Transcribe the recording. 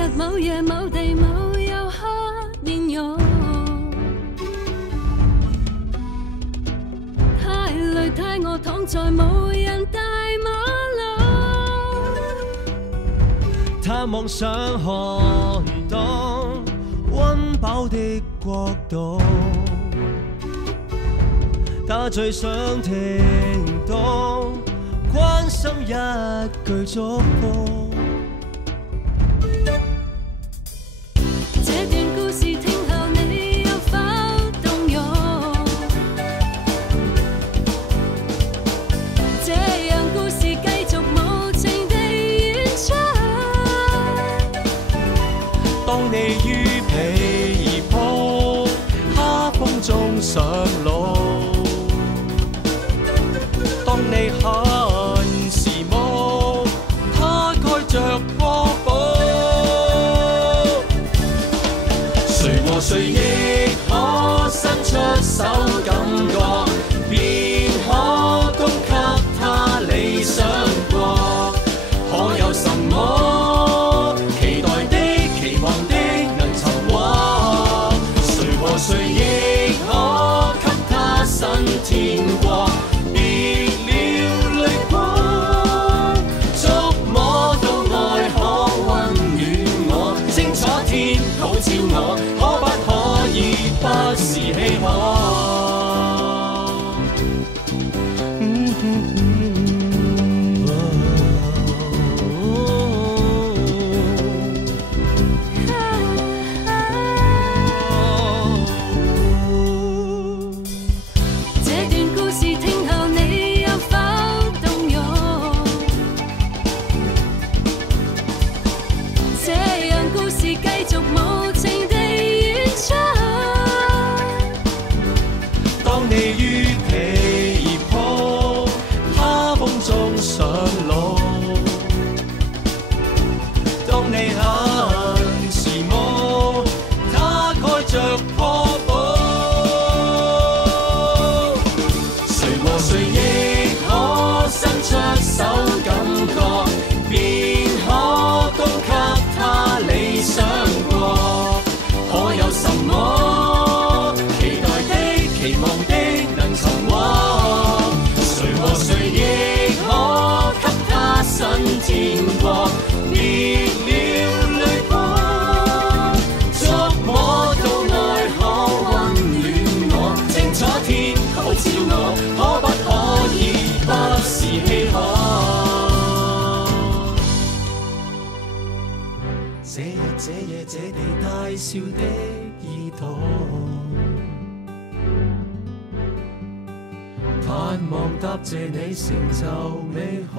日某夜某地某又黑面容，太累太餓，躺在無人大馬路。他妄想看到溫飽的國度，他最想聽到關心一句祝福。這段故事聽後你有否動容？這樣故事繼續無情地演出。當你於被迫哈風中上路，當你很時髦，他蓋着波步，誰和誰亦可伸出手感覺，便可供給他理想國。可有什麼期待的期望的能尋獲？誰和誰亦可給他新天國。不是稀罕。這段故事聽後你有否動容？這樣故事繼續無情地演出。你於被迫哈風中上路，當你很時髦，他蓋着破布，誰和誰亦可伸出手感覺，便可供給他理想國。可有什麼期待的期望的能尋獲？誰和誰亦可給他新天國。滅了淚光，觸摸到愛可溫暖我，清楚天可照我，可不可以不是稀罕？這日這夜這地帶笑的耳朵，盼望答謝你成就美好。